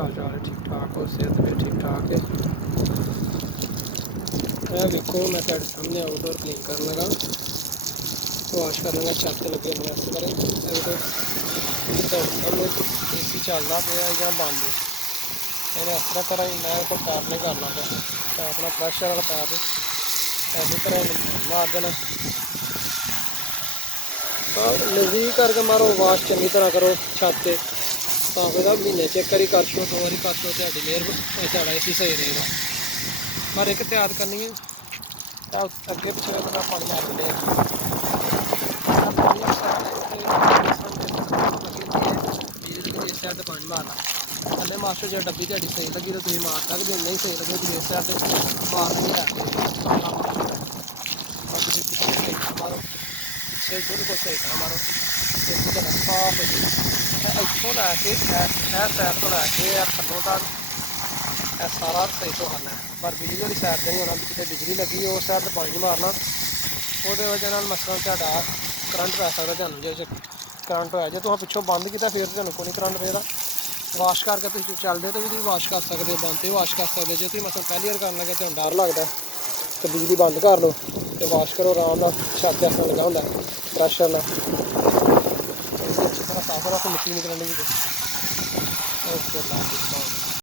हाल चाल है? ठीक ठाक हो? सेहत भी ठीक ठाक है? मैं देखो मैं तेरे सामने आउटडोर क्लीन करने लगा, वाश कर लूँगा। छत लगे हुए इस बारे सामने ए सी चलता पे या बंद है। मैंने इस तरह ही मैं को पैप नहीं करना पे, पैप ना प्रेशर वाला पैप ऐसी तरह मार देना। नज़दीक करके मारो, वाश चंगी तरह करो छत से, भावें तो महीने च एक बारी कर छो, 2 बारी कर छो, ਤੁਹਾਡੀ मेहर ਤੁਹਾਡਾ ए सी सही रहेगा। पर एक त्याग करनी है अगे पिछले तो मैं पानी मार दिया इस साइड तो पानी मारना थले मास्टर जो डब्बी ਤੁਹਾਡੀ सही लगी तो तुम मार सकते, नहीं सही लगे तो इस साइड मारना ही रहते मारो बिल्कुल कुछ सही तरह मारो, बिल्कुल साफ हो जाए। इतों लैके सैड तो लैके थलों तक सारा सही तो करना है, पर बिजली वाली सैड से नहीं होना। जितने बिजली लगी उस सैड तो पानी नहीं मारना, वो वजह मसलन ਤੁਹਾਡਾ करंट पै सकता। ਤੁਹਾਨੂੰ ਜੇ करंट होया जो तुम पिछों बंद किया फिर ਤੁਹਾਨੂੰ कोई नहीं करंट रहेगा। वाश करके तुम चलते तो भी तुम वाश कर सकते हो, बंद तो वाश कर सकते हो। जो तुम मसलन पहली बार कर लगे तो डर लगता तो बिजली बंद कर लो तो वाश करो आराम नाल। छत ऐसा लगा होंगे प्रेशर ना अच्छी तरह साफ रखो, मिट्टी निकलने की। ओके।